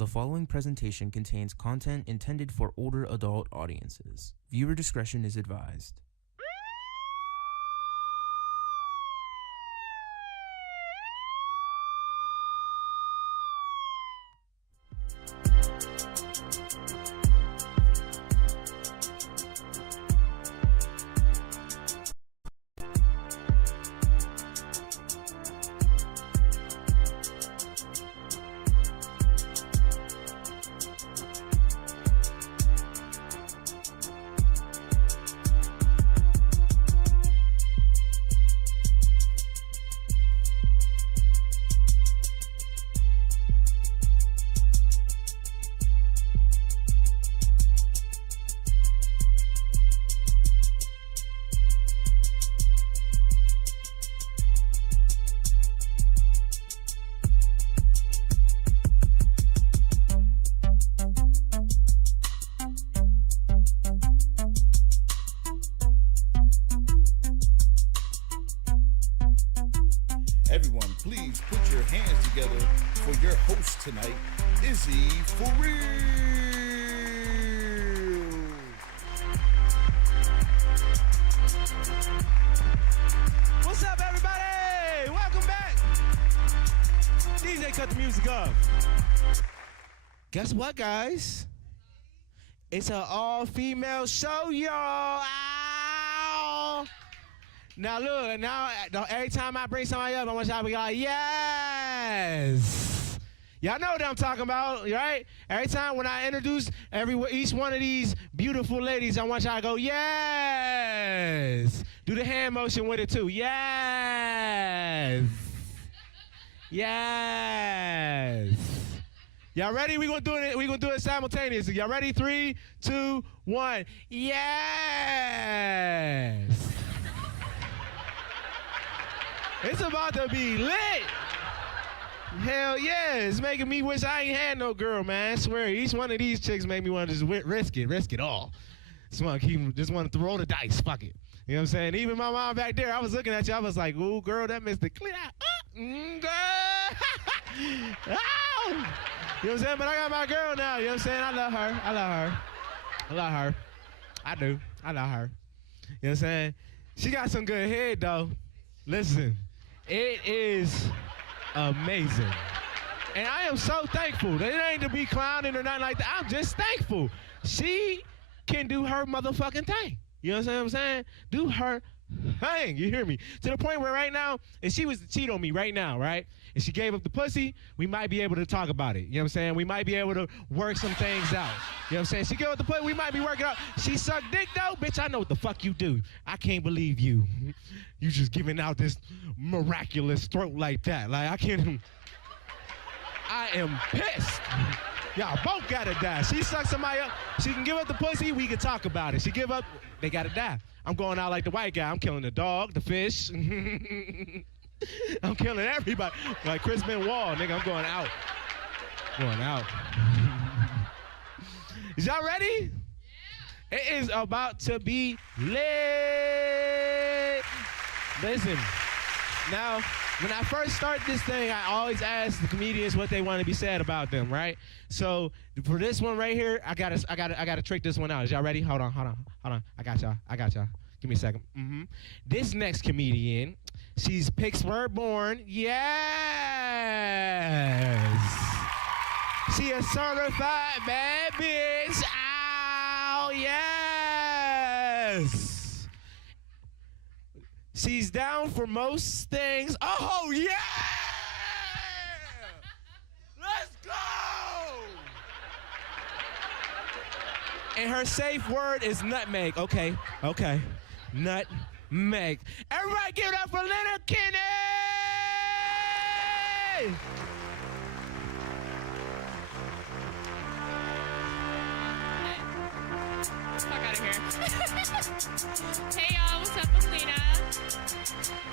The following presentation contains content intended for older adult audiences. Viewer discretion is advised. Everyone, please put your hands together for your host tonight, Izzy For Real. What's up, everybody? Welcome back. DJ, cut the music off. Guess what, guys? It's an all-female show, y'all. Ow. Now look, every time I bring somebody up, I want y'all to be like, yes. Y'all know what I'm talking about, right? Every time when I introduce each one of these beautiful ladies, I want y'all to go, yes. Do the hand motion with it too. Yes. Yes. Y'all ready? We're gonna do it simultaneously. Y'all ready? 3, 2, 1. Yes. It's about to be lit. Hell yeah. It's making me wish I ain't had no girl, man. I swear, each one of these chicks make me want to just risk it all. Just want to throw the dice. Fuck it. You know what I'm saying? Even my mom back there, I was looking at you. I was like, ooh, girl, that Mr. Clear. Girl. Oh. You know what I'm saying? But I got my girl now. You know what I'm saying? I love her. I do. I love her. You know what I'm saying? She got some good head, though. Listen. It is amazing. And I am so thankful. It ain't to be clowning or nothing like that. I'm just thankful. She can do her motherfucking thing. You know what I'm saying? Do her thing. You hear me? To the point where right now, if she was to cheat on me right now, right? If she gave up the pussy, we might be able to talk about it. You know what I'm saying? We might be able to work some things out. You know what I'm saying? She gave up the pussy, we might be working out. She sucked dick though? Bitch, I know what the fuck you do. I can't believe you. You just giving out this miraculous throat like that. Like, I can't. I am pissed. Y'all both gotta die. She sucks somebody up. She can give up the pussy, we can talk about it. She give up, they gotta die. I'm going out like the white guy. I'm killing the dog, the fish. I'm killing everybody. Like Chris Benoit, nigga, I'm going out. Going out. Is y'all ready? Yeah. It is about to be lit. Listen, now, when I first start this thing, I always ask the comedians what they want to be said about them, right? So for this one right here, I gotta trick this one out. Is y'all ready? Hold on. I got y'all. Give me a second. This next comedian, she's Pittsburgh born. Yes. She a certified bad bitch. Ow, yes. She's down for most things. Oh, yeah! Let's go! And her safe word is nutmeg. Okay. Nutmeg. Everybody give it up for Leonard Kinney! Fuck out of here. Hey y'all, what's up? I'm Lena.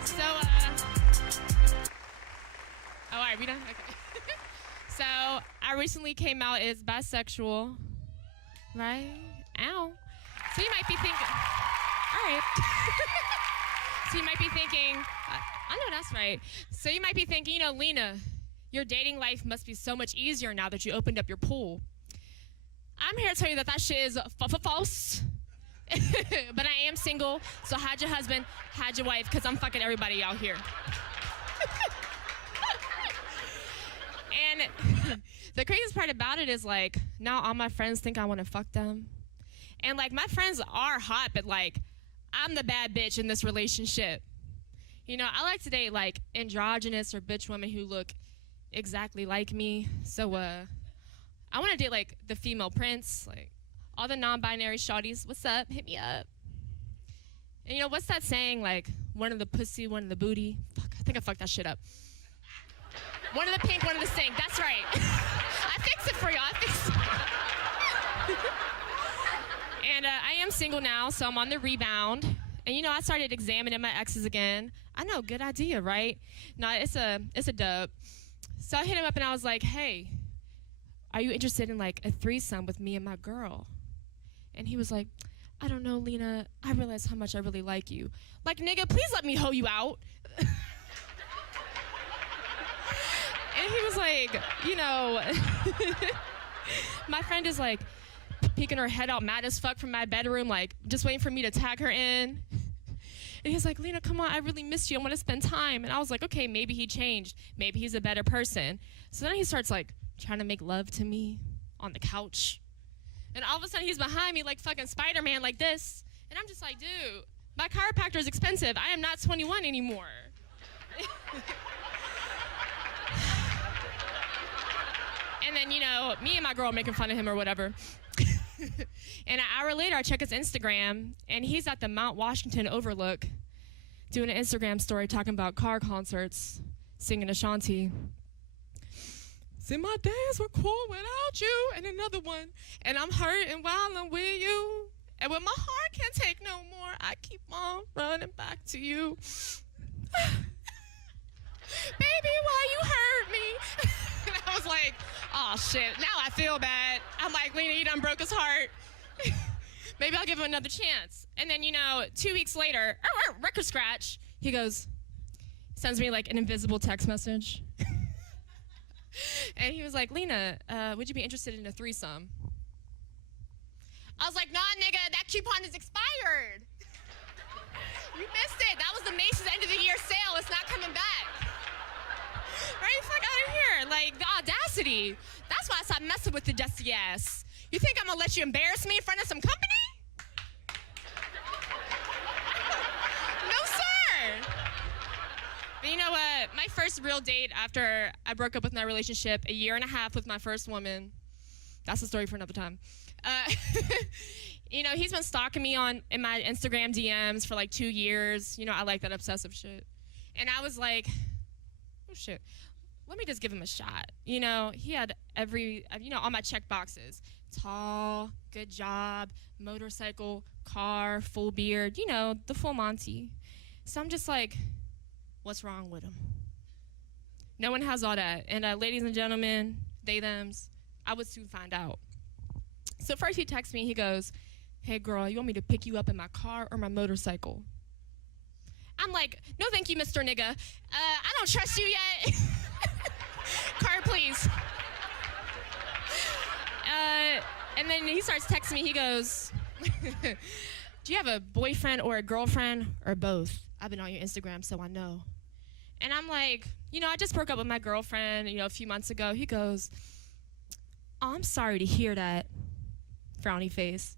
So, all right, we done? Okay. So, I recently came out as bisexual, right? Ow. So you might be thinking, all right. So you might be thinking, I know that's right. So you might be thinking, Lena, Your dating life must be so much easier now that you opened up your pool. I'm here to tell you that shit is false. But I am single, so hide your husband, hide your wife, because I'm fucking everybody out here. And the craziest part about it is, like, now all my friends think I want to fuck them. And, like, my friends are hot, but, like, I'm the bad bitch in this relationship. You know, I like to date, like, androgynous or bitch women who look exactly like me. So, I want to date, like, the female prince, like, all the non-binary shawties. What's up? Hit me up. And, you know, what's that saying? Like, one of the pussy, one of the booty. Fuck, I think I fucked that shit up. One of the pink, one of the stink. That's right. I fixed it for y'all. I fixed it. And I am single now, so I'm on the rebound. And, you know, I started examining my exes again. I know, good idea, right? No, it's a dub. So I hit him up and I was like, hey, are you interested in, like, a threesome with me and my girl? And he was like, I don't know, Lena. I realize how much I really like you. Like, nigga, please let me hoe you out. And he was like, you know, my friend is, like, peeking her head out mad as fuck from my bedroom, like, just waiting for me to tag her in. And he's like, Lena, come on, I really missed you. I want to spend time. And I was like, okay, maybe he changed. Maybe he's a better person. So then he starts, like, trying to make love to me on the couch. And all of a sudden, he's behind me like fucking Spider-Man like this. And I'm just like, dude, my chiropractor is expensive. I am not 21 anymore. And then, you know, me and my girl making fun of him or whatever. And an hour later, I check his Instagram, and he's at the Mount Washington Overlook doing an Instagram story talking about car concerts, singing Ashanti. See, my days were cool without you, and another one. And I'm hurting while I'm with you. And when my heart can't take no more, I keep on running back to you. Baby, why you hurt me? And I was like, oh, shit, now I feel bad. I'm like, Lena, you done broke his heart. Maybe I'll give him another chance. And then, you know, 2 weeks later, record scratch, he goes, sends me, like, an invisible text message. And he was like, Lena, would you be interested in a threesome? I was like, nah, nigga, that coupon is expired. You missed it. That was the Macy's end of the year sale. It's not coming back. Right? Fuck out of here. Like, the audacity. That's why I stopped messing with the dusty ass. You think I'm gonna let you embarrass me in front of some company? No, sir. But you know what? My first real date after I broke up with my relationship, 1.5 years with my first woman. That's a story for another time. You know, he's been stalking me in my Instagram DMs for like 2 years. You know, I like that obsessive shit. And I was like, oh shit, let me just give him a shot. You know, he had all my check boxes. Tall, good job, motorcycle, car, full beard, you know, the full Monty. So I'm just like, what's wrong with him? No one has all that. And ladies and gentlemen, they, thems, I would soon find out. So first he texts me, he goes, hey girl, you want me to pick you up in my car or my motorcycle? I'm like, no thank you, Mr. Nigga. I don't trust you yet. Car, please. And then he starts texting me, he goes, do you have a boyfriend or a girlfriend or both? I've been on your Instagram, so I know. And I'm like, you know, I just broke up with my girlfriend, you know, a few months ago. He goes, oh, I'm sorry to hear that. Frowny face.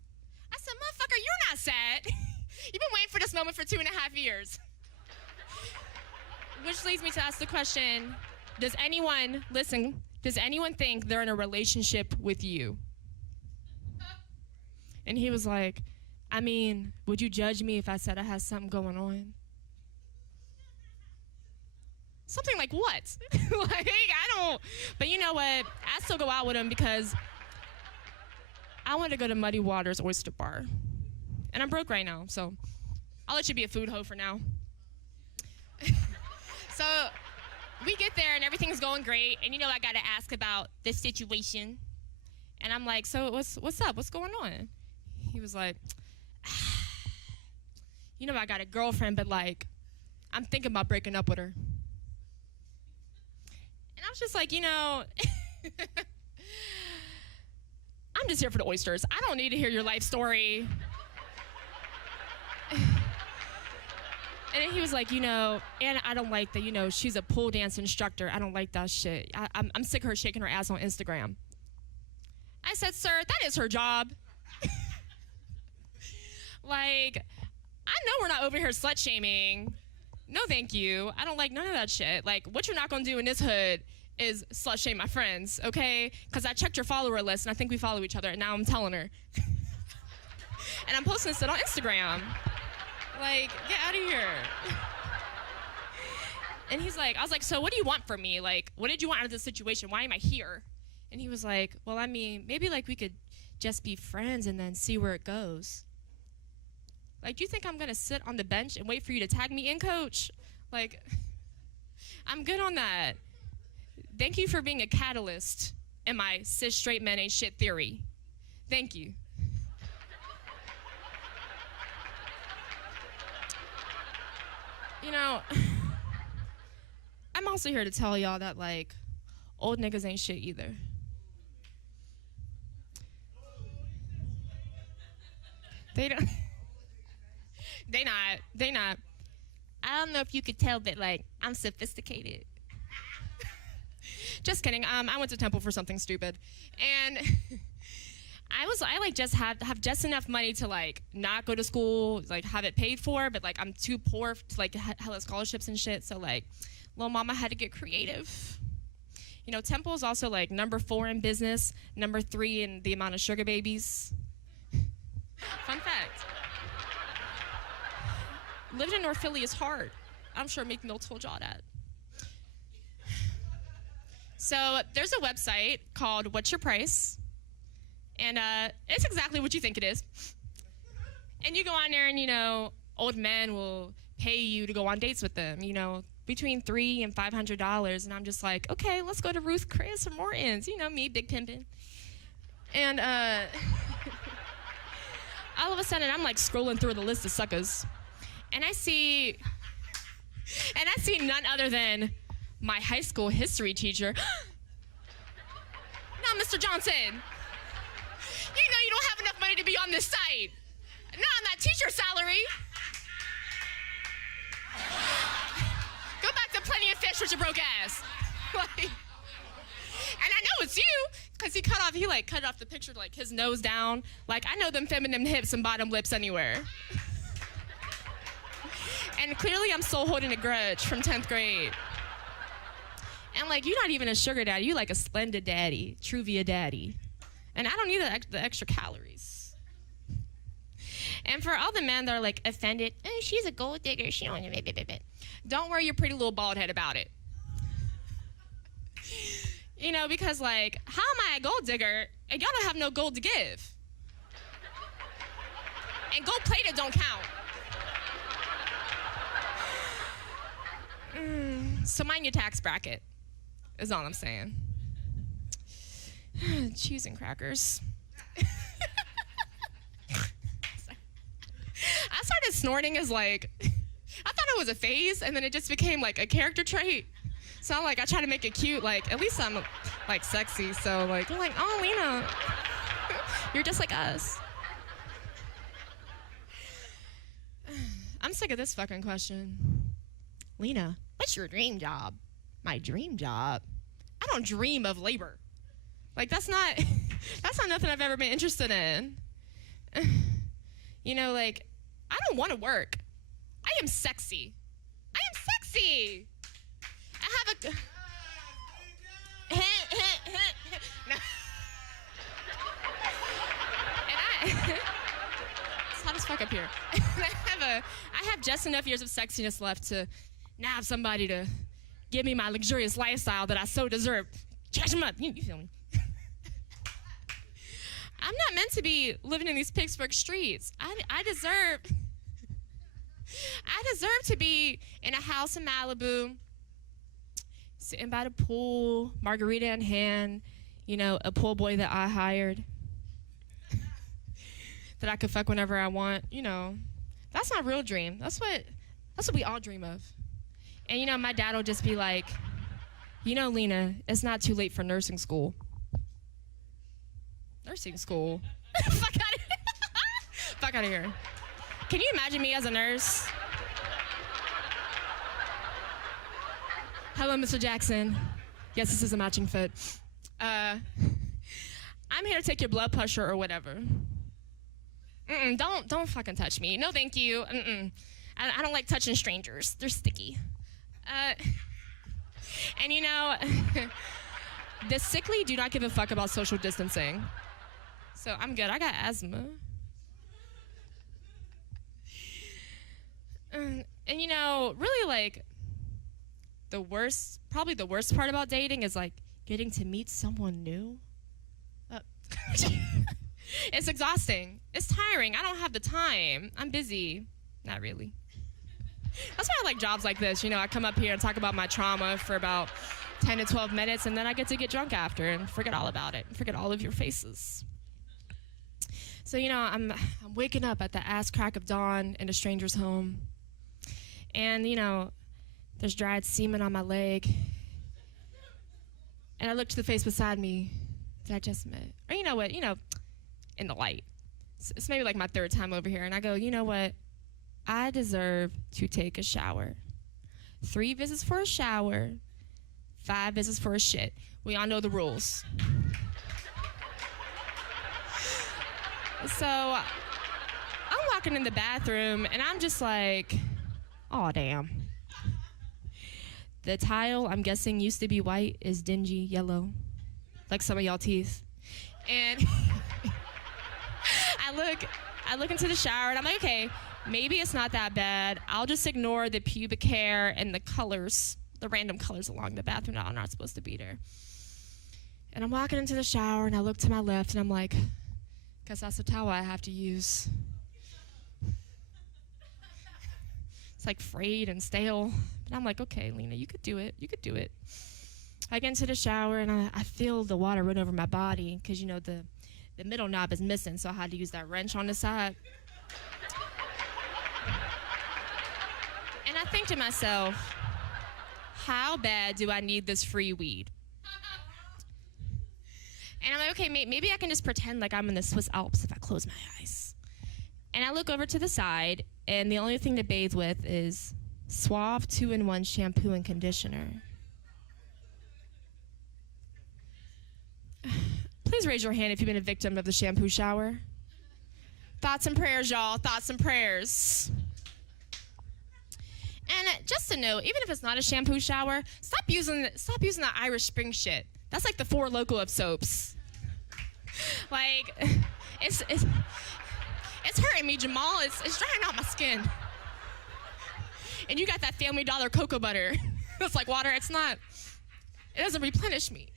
I said, motherfucker, you're not sad. You've been waiting for this moment for 2.5 years. Which leads me to ask the question, does anyone think they're in a relationship with you? And he was like, I mean, would you judge me if I said I had something going on? Something like what? Like, I don't, but you know what? I still go out with him because I want to go to Muddy Waters Oyster Bar. And I'm broke right now, so I'll let you be a food hoe for now. So we get there and everything's going great. And you know, I got to ask about this situation. And I'm like, so what's up? What's going on? He was like, you know, I got a girlfriend, but like, I'm thinking about breaking up with her. And I was just like, I'm just here for the oysters. I don't need to hear your life story. And then he was like, and I don't like that, she's a pole dance instructor. I don't like that shit. I'm sick of her shaking her ass on Instagram. I said, sir, that is her job. Like, I know we're not over here slut shaming. No, thank you. I don't like none of that shit. Like, what you're not gonna do in this hood is slut shame my friends, okay? Because I checked your follower list and I think we follow each other, and now I'm telling her. And I'm posting this on Instagram. Like, get out of here. And I was like, so what do you want from me? Like, what did you want out of this situation? Why am I here? And he was like, well, I mean, maybe like we could just be friends and then see where it goes. Like, do you think I'm gonna sit on the bench and wait for you to tag me in, coach? Like, I'm good on that. Thank you for being a catalyst in my cis straight men ain't shit theory. Thank you. I'm also here to tell y'all that, like, old niggas ain't shit either. They don't. They not. I don't know if you could tell, but, like, I'm sophisticated. Just kidding. I went to Temple for something stupid. And I just have just enough money to, like, not go to school, like, have it paid for, but, like, I'm too poor to, like, hella scholarships and shit. So, like, little mama had to get creative. Temple is also, like, number 4 in business, number 3 in the amount of sugar babies. Fun fact. Living in North Philly is hard. I'm sure Meek Mill told y'all that. So there's a website called What's Your Price? And it's exactly what you think it is. And you go on there and, old men will pay you to go on dates with them, between $300 and $500. And I'm just like, okay, let's go to Ruth Chris or Morton's, me, big pimpin'. And all of a sudden, I'm like scrolling through the list of suckers. And I see none other than my high school history teacher. Now, Mr. Johnson, you don't have enough money to be on this site. Not on that teacher salary. Go back to Plenty of Fish with your broke ass. And I know it's you, because he cut off the picture, like, his nose down. Like, I know them feminine hips and bottom lips anywhere. And clearly I'm still holding a grudge from 10th grade. And, like, you're not even a sugar daddy. You like a Splendid daddy, Truvia daddy. And I don't need the extra calories. And for all the men that are, like, offended, oh, she's a gold digger. She don't worry your pretty little bald head about it. Because, like, how am I a gold digger and y'all don't have no gold to give? And gold plated don't count. So mind your tax bracket, is all I'm saying. Cheese and crackers. I started snorting as, like, I thought it was a phase, and then it just became, like, a character trait. So, I try to make it cute, like, at least I'm, like, sexy. So, like, they're like, oh, Lena, you're just like us. I'm sick of this fucking question. Lena, what's your dream job? My dream job? I don't dream of labor. Like, that's not nothing I've ever been interested in. Like, I don't want to work. I am sexy. I have a... It's hot as fuck up here. I have just enough years of sexiness left to now have somebody to give me my luxurious lifestyle that I so deserve. Catch him up. You feel me? I'm not meant to be living in these Pittsburgh streets. I deserve to be in a house in Malibu, sitting by the pool, margarita in hand, a pool boy that I hired, that I could fuck whenever I want. That's my real dream. That's what we all dream of. And my dad will just be like, You know, Lena, it's not too late for nursing school. Nursing school? Fuck out of here. Fuck out of here. Can you imagine me as a nurse? Hello, Mr. Jackson. Yes, this is a matching fit. I'm here to take your blood pressure or whatever. Don't fucking touch me. No, thank you. I don't like touching strangers. They're sticky. And you know, the sickly do not give a fuck about social distancing. So I'm good. I got asthma. And you know, really like, probably the worst part about dating is like getting to meet someone new. It's exhausting. It's tiring. I don't have the time. I'm busy. Not really. That's why I like jobs like this. You know, I come up here and talk about my trauma for about 10 to 12 minutes, and then I get to get drunk after and forget all about it. Forget all of your faces. So, you know, I'm waking up at the ass crack of dawn in a stranger's home. And, you know, there's dried semen on my leg. And I look to the face beside me that I just met. Or you know what, in the light. It's maybe like my third time over here. And I go, you know what? I deserve to take a shower. 3 visits for a shower, 5 visits for a shit. We all know the rules. So I'm walking in the bathroom and I'm just like, oh damn. The tile, I'm guessing used to be white, is dingy yellow, like some of y'all teeth. And I look into the shower and I'm like, okay, maybe it's not that bad. I'll just ignore the pubic hair and the colors, the random colors along the bathroom that are not supposed to be there. And I'm walking into the shower and I look to my left and I'm like, guess that's the towel I have to use. It's like frayed and stale. And I'm like, okay, Lena, you could do it. You could do it. I get into the shower and I feel the water run over my body because, you know, the middle knob is missing, so I had to use that wrench on the side. And I think to myself, how bad do I need this free weed? And I'm like, okay, maybe I can just pretend like I'm in the Swiss Alps if I close my eyes. And I look over to the side, and the only thing to bathe with is Suave 2-in-1 shampoo and conditioner. Please raise your hand if you've been a victim of the shampoo shower. Thoughts and prayers, y'all. Thoughts and prayers. And just a note, even if it's not a shampoo shower, stop using that Irish Spring shit. That's like the Four Loko of soaps. Like, it's hurting me, Jamal. It's drying out my skin. And you got that Family Dollar cocoa butter. It's like water. It doesn't replenish me.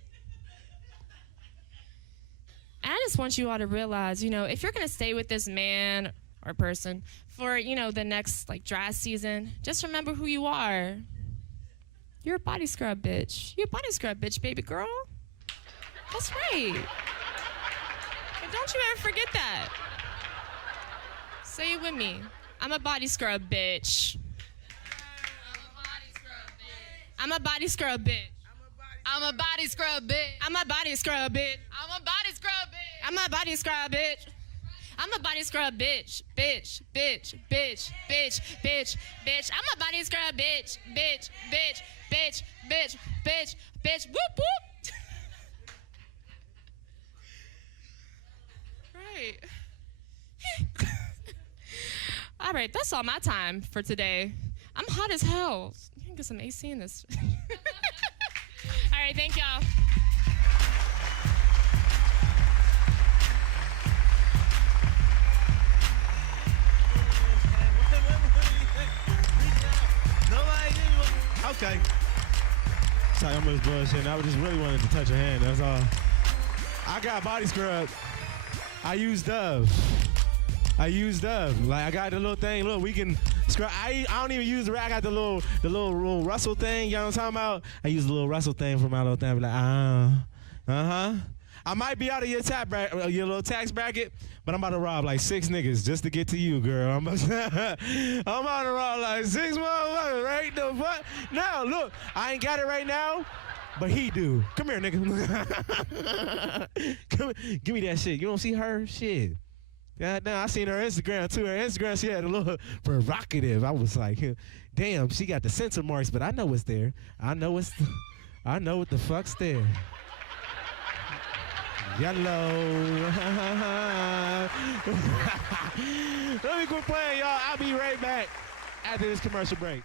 And I just want you all to realize, you know, if you're going to stay with this man or person for, you know, the next, like, dry season, just remember who you are. You're a body scrub bitch. You're a body scrub bitch, baby girl. That's right. And don't you ever forget that. Say it with me. I'm a body scrub bitch. I'm a body scrub bitch. I'm a body scrub bitch. I'm a body scrub bitch. I'm a body scrub bitch. I'm a body scrub bitch. I'm a body scrub bitch. Bitch, bitch, bitch, bitch, bitch, bitch. I'm a body scrub bitch. Bitch, bitch, bitch, bitch, bitch, bitch. Whoop, whoop. Right. All right, that's all my time for today. I'm hot as hell. You can get some AC in this. All right, thank y'all. Okay. Sorry, I'm just bullshitting. I just really wanted to touch your hand, that's all. I got body scrub. I use Dove. Like, I got the little thing. Look, we can scrub. I don't even use the rack. I got the little Russell thing. You know what I'm talking about? I use the little Russell thing for my little thing. I be like, I might be out of your your little tax bracket, but I'm about to rob like 6 niggas just to get to you, girl. I'm about to rob like 6 motherfuckers, right? The fuck? Now, look, I ain't got it right now, but he do. Come here, nigga. Give me that shit. You don't see her? Shit. Yeah, no, I seen her Instagram too. Her Instagram, she had a little provocative. I was like, damn, she got the censor marks, but I know what's there. I know what the fuck's there. Yellow. Let me quit playing, y'all. I'll be right back after this commercial break.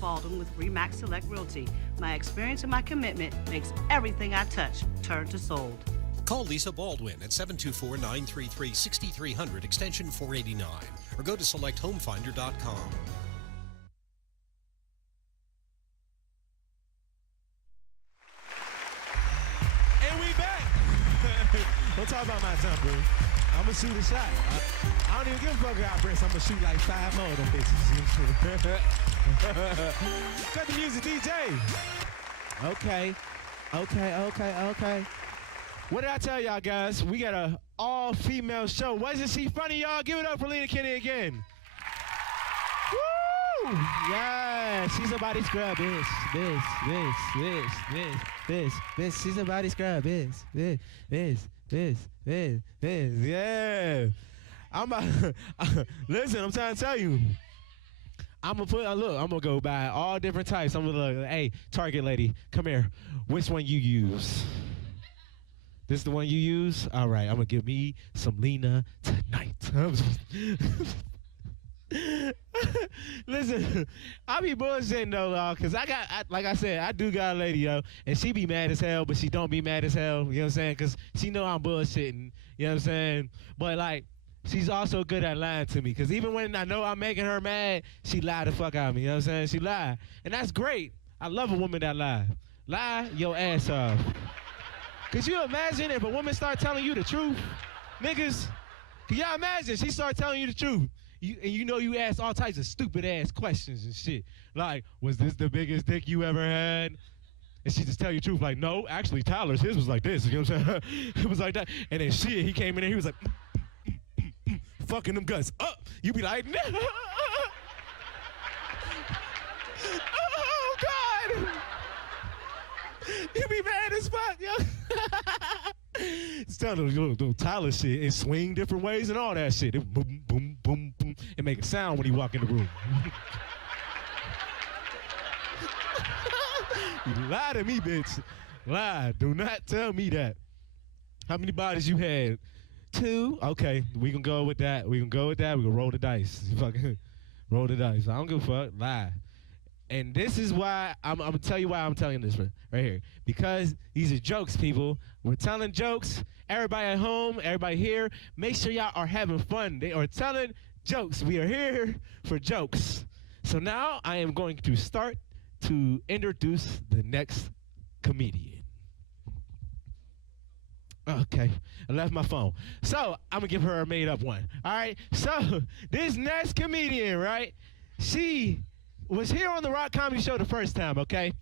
Baldwin with Remax Select Realty. My experience and my commitment makes everything I touch turn to sold. Call Lisa Baldwin at 724-933-6300 extension 489 or go to selecthomefinder.com. And we back. Don't talk about my jump, bro. I'm going to shoot a shot. I don't even give a fuck about breasts. I'm going to shoot like 5 more of them bitches. Cut the music, DJ. Okay. What did I tell y'all, guys? We got an all-female show. Wasn't she funny, y'all? Give it up for Lena Kenny again. Woo! Yeah, she's a body scrub, bitch. She's a body scrub, bitch. Yeah. Listen, I'm trying to tell you. I'm gonna go by all different types. I'm gonna look, hey, Target lady, come here. Which one you use? This is the one you use? All right, I'm gonna give me some Lena tonight. Listen, I be bullshitting though, cause like I said, I do got a lady, yo, and she be mad as hell, but she don't be mad as hell, you know what I'm saying? Cause she know I'm bullshitting, you know what I'm saying? But like, she's also good at lying to me, cause even when I know I'm making her mad, she lie the fuck out of me, you know what I'm saying? She lie, and that's great. I love a woman that lie. Lie your ass off. Could you imagine if a woman start telling you the truth? Niggas, can y'all imagine she start telling you the truth? You ask all types of stupid ass questions and shit. Like, was this the biggest dick you ever had? And she just tell you the truth, like, no, actually Tyler's, his was like this, you know what I'm saying? It was like that. And then shit, he came in there, he was like, fucking them guts up. You be like, no. Oh, God. You be mad as fuck, yo. It's telling you little Tyler shit and swing different ways and all that shit. It boom, boom, boom, boom, and make a sound when he walk in the room. You lie to me, bitch. Lie. Do not tell me that. How many bodies you had? 2. Okay, we can go with that. We can roll the dice. Fucking roll the dice. I don't give a fuck. Lie. And this is why I'm gonna tell you why I'm telling this right here. Because these are jokes, people. We're telling jokes. Everybody at home, everybody here, make sure y'all are having fun. They are telling jokes. We are here for jokes. So now I am going to start to introduce the next comedian. Okay, I left my phone. So I'm gonna give her a made up one. All right, so this next comedian, right? She was here on the Rock Comedy Show the first time, okay?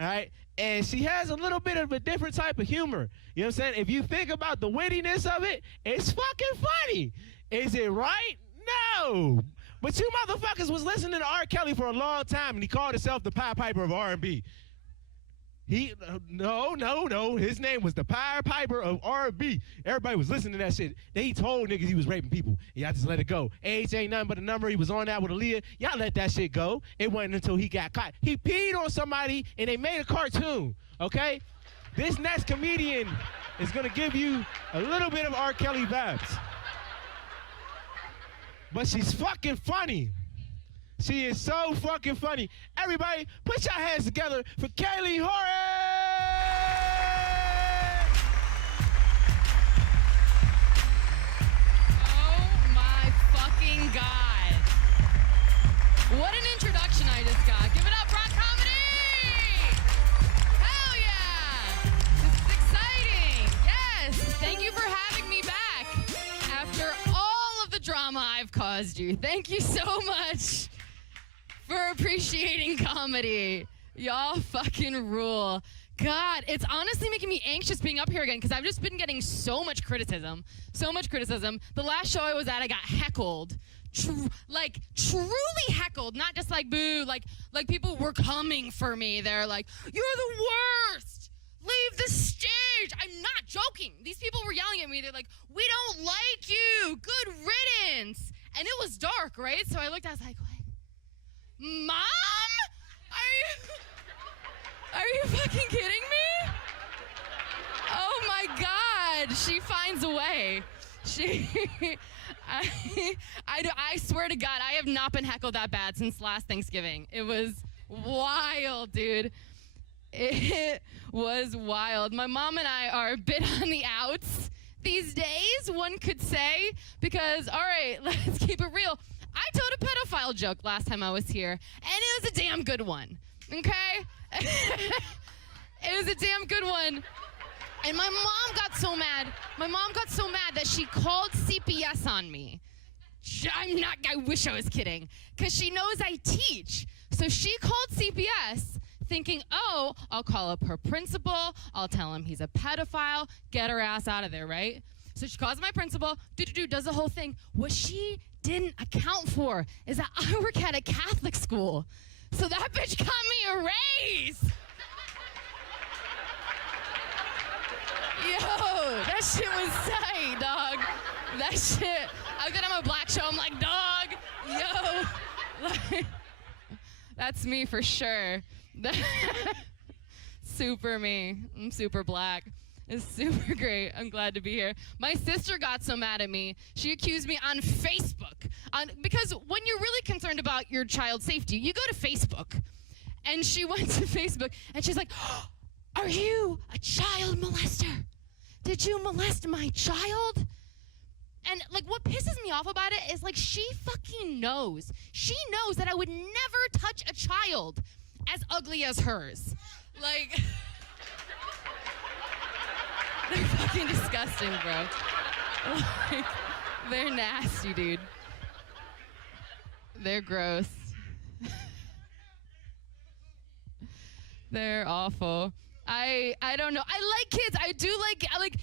All right, and she has a little bit of a different type of humor. You know what I'm saying? If you think about the wittiness of it, it's fucking funny. Is it right? No. But you motherfuckers was listening to R. Kelly for a long time, and he called himself the Pied Piper of R&B. No. His name was the Pied Piper of R&B. Everybody was listening to that shit. They told niggas he was raping people. Y'all just let it go. Age ain't nothing but a number. He was on that with Aaliyah. Y'all let that shit go. It wasn't until he got caught. He peed on somebody, and they made a cartoon, okay? This next comedian is gonna give you a little bit of R. Kelly vibes. But she's fucking funny. She is so fucking funny. Everybody, put your hands together for Kaylee Horan! Oh my fucking God. What an introduction I just got. Give it up, Rock Comedy! Hell yeah! This is exciting. Yes, thank you for having me back after all of the drama I've caused you. Thank you so much for appreciating comedy. Y'all fucking rule. God, it's honestly making me anxious being up here again because I've just been getting so much criticism. So much criticism. The last show I was at, I got heckled. Truly heckled. Not just like boo. Like people were coming for me. They're like, you're the worst. Leave the stage. I'm not joking. These people were yelling at me. They're like, we don't like you. Good riddance. And it was dark, right? So I looked, I was like, what? Mom? Are you fucking kidding me? Oh my God, she finds a way. I swear to God, I have not been heckled that bad since last Thanksgiving. It was wild, dude. It was wild. My mom and I are a bit on the outs these days, one could say, because, all right, let's keep it real. I told a pedophile joke last time I was here, and it was a damn good one, okay? It was a damn good one. And my mom got so mad. My mom got so mad that she called CPS on me. I wish I was kidding, because she knows I teach. So she called CPS thinking, oh, I'll call up her principal. I'll tell him he's a pedophile. Get her ass out of there, right? So she calls my principal, does the whole thing. What she didn't account for is that I work at a Catholic school. So that bitch got me a raise. Yo, that shit was tight, dog. That shit. I get on a black show, I'm like, dog, yo. Like, that's me for sure. Super me. I'm super black. It's super great. I'm glad to be here. My sister got so mad at me. She accused me on Facebook. Because when you're really concerned about your child's safety, you go to Facebook. And she went to Facebook, and she's like, are you a child molester? Did you molest my child? And, like, what pisses me off about it is, like, she fucking knows. She knows that I would never touch a child as ugly as hers. Like... They're fucking disgusting, bro. Like, they're nasty, dude. They're gross. They're awful. I don't know. I like kids. I do like I know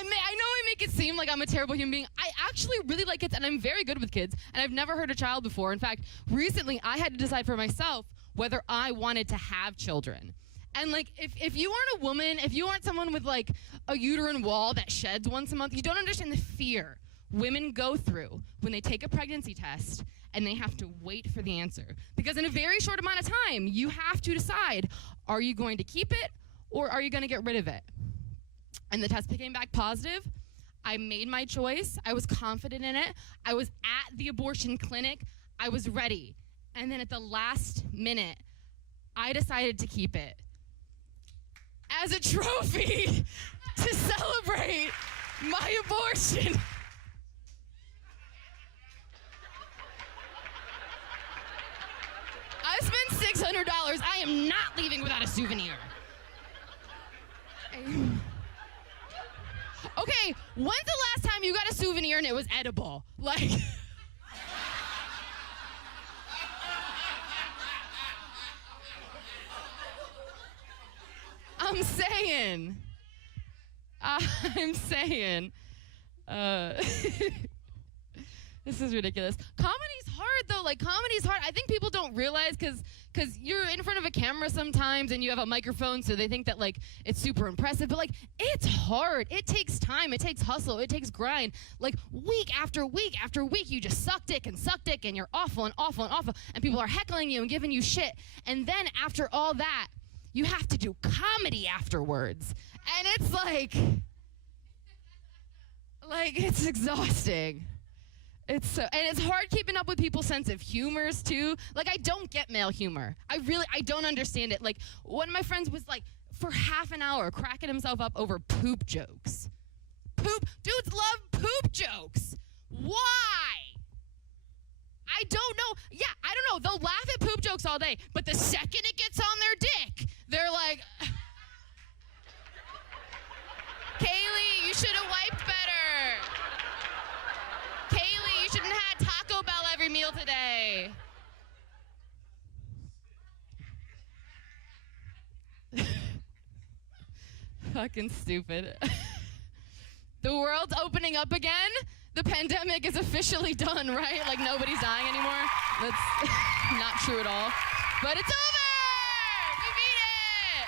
I make it seem like I'm a terrible human being. I actually really like kids, and I'm very good with kids, and I've never hurt a child before. In fact, recently I had to decide for myself whether I wanted to have children. And, like, if you aren't a woman, if you aren't someone with, like, a uterine wall that sheds once a month, you don't understand the fear women go through when they take a pregnancy test and they have to wait for the answer. Because in a very short amount of time, you have to decide, are you going to keep it or are you going to get rid of it? And the test came back positive. I made my choice. I was confident in it. I was at the abortion clinic. I was ready. And then at the last minute, I decided to keep it as a trophy to celebrate my abortion. I spent $600. I am not leaving without a souvenir. Okay, when's the last time you got a souvenir and it was edible? Like... I'm saying. This is ridiculous. Comedy's hard, though. Like, comedy's hard. I think people don't realize because you're in front of a camera sometimes and you have a microphone, so they think that, like, it's super impressive. But, like, it's hard. It takes time. It takes hustle. It takes grind. Like, week after week after week, you just suck dick, and you're awful and awful and awful. And people are heckling you and giving you shit. And then after all that, you have to do comedy afterwards. And it's like it's exhausting. And it's hard keeping up with people's sense of humors too. Like, I don't get male humor. I don't understand it. Like, one of my friends was like, for half an hour, cracking himself up over poop jokes. Dudes love poop jokes. Why? I don't know. Yeah, I don't know. They'll laugh at poop jokes all day, but the second it gets on their dick, they're like, Kaylee, you should have wiped better. Kaylee, you shouldn't have had Taco Bell every meal today. Fucking stupid. The world's opening up again. The pandemic is officially done, right? Like, nobody's dying anymore. That's not true at all. But it's over! We beat it!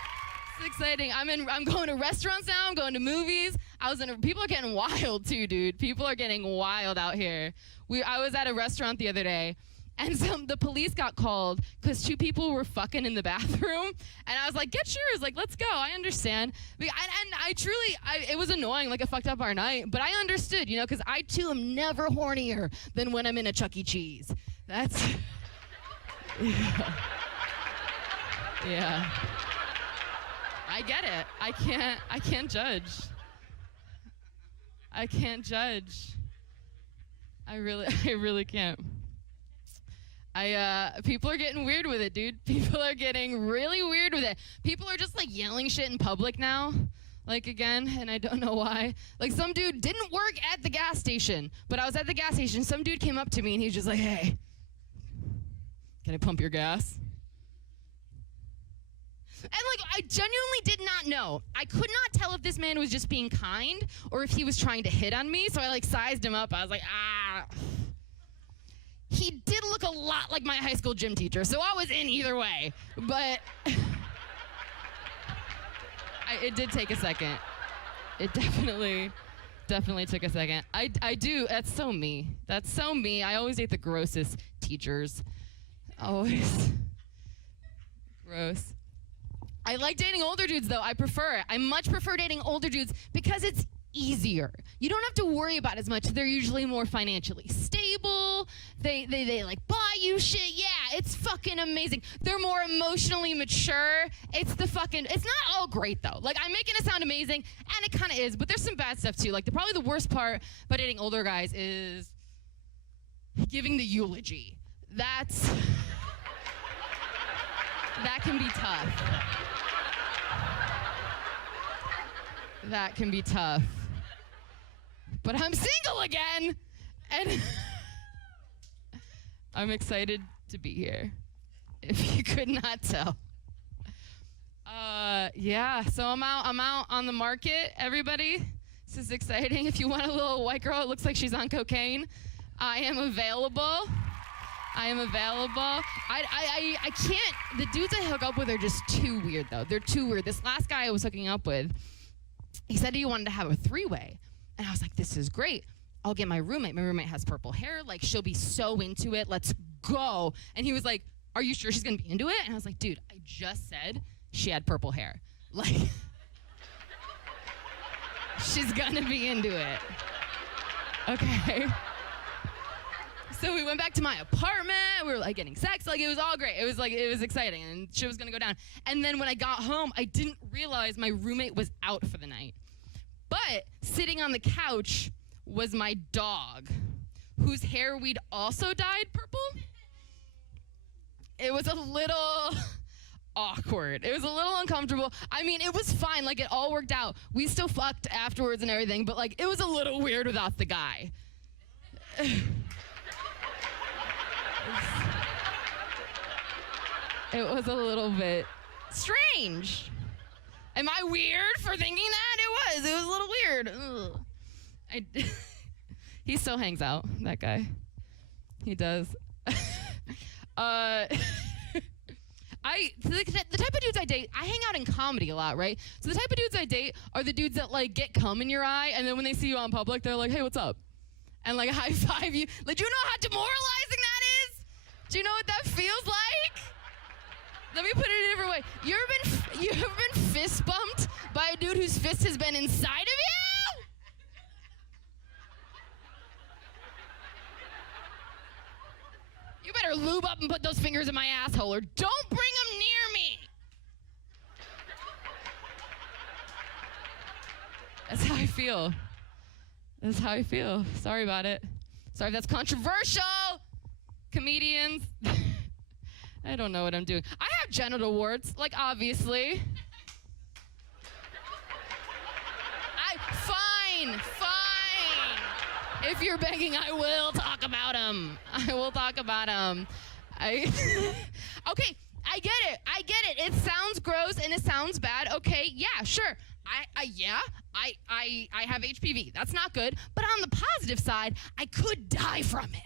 It's exciting. I'm going to restaurants now. I'm going to movies. People are getting wild too, dude. People are getting wild out here. I was at a restaurant the other day, and the police got called because 2 people were fucking in the bathroom. And I was like, get yours. Like, let's go. I understand. And I truly, it was annoying. Like, it fucked up our night. But I understood, because I, too, am never hornier than when I'm in a Chuck E. Cheese. That's... Yeah. I get it. I can't judge. I can't judge. I really can't. People are getting weird with it, dude. People are getting really weird with it. People are just, like, yelling shit in public now, like, again, and I don't know why. Like, some dude didn't work at the gas station, but I was at the gas station. Some dude came up to me, and he's just like, hey, can I pump your gas? And, like, I genuinely did not know. I could not tell if this man was just being kind or if he was trying to hit on me, so I, like, sized him up. I was like, He did look a lot like my high school gym teacher, so I was in either way. But it did take a second. It definitely took a second. I do. That's so me. That's so me. I always date the grossest teachers. Always. Gross. I like dating older dudes, though. I prefer it. I much prefer dating older dudes because it's easier. You don't have to worry about as much. They're usually more financially stable. They like buy you shit. Yeah, it's fucking amazing. They're more emotionally mature. It's not all great though. Like, I'm making it sound amazing, and it kind of is, but there's some bad stuff too. Like, probably the worst part about dating older guys is giving the eulogy. That can be tough. That can be tough. But I'm single again, and I'm excited to be here, if you could not tell. Yeah, so I'm out on the market, everybody. This is exciting. If you want a little white girl, it looks like she's on cocaine. I am available. I can't, the dudes I hook up with are just too weird, though. They're too weird. This last guy I was hooking up with, he said he wanted to have a 3-way. And I was like, this is great. I'll get my roommate. My roommate has purple hair. Like, she'll be so into it. Let's go. And he was like, are you sure she's going to be into it? And I was like, dude, I just said she had purple hair. Like, she's going to be into it. Okay. So we went back to my apartment. We were, like, getting sex. Like, it was all great. It was exciting. And shit was going to go down. And then when I got home, I didn't realize my roommate was out for the night. But sitting on the couch was my dog, whose hair we'd also dyed purple. It was a little awkward. It was a little uncomfortable. I mean, it was fine. Like, it all worked out. We still fucked afterwards and everything, but, like, it was a little weird without the guy. It was a little bit strange. Am I weird for thinking that? It was a little weird. He still hangs out, that guy. He does. The type of dudes I date, I hang out in comedy a lot, right? So the type of dudes I date are the dudes that, like, get cum in your eye, and then when they see you on public, they're like, hey, what's up? And, like, high five you. Like, do you know how demoralizing that is? Do you know what that feels like? Let me put it a different way. You ever been fist bumped by a dude whose fist has been inside of you? You better lube up and put those fingers in my asshole, or don't bring them near me. That's how I feel. That's how I feel. Sorry about it. Sorry if that's controversial. Comedians. I don't know what I'm doing. I have genital warts, like, obviously. Fine. If you're begging, I will talk about them. I will talk about them. Okay, I get it. It sounds gross and it sounds bad. Okay, yeah, sure. I have HPV. That's not good. But on the positive side, I could die from it.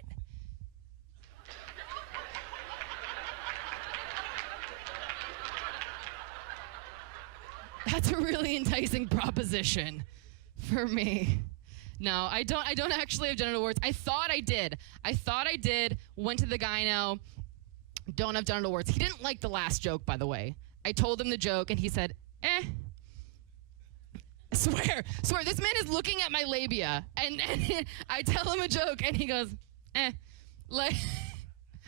That's a really enticing proposition for me. No, I don't actually have genital warts. I thought I did. Went to the gyno. Don't have genital warts. He didn't like the last joke, by the way. I told him the joke, and he said, I swear, this man is looking at my labia, and I tell him a joke, and he goes, Like,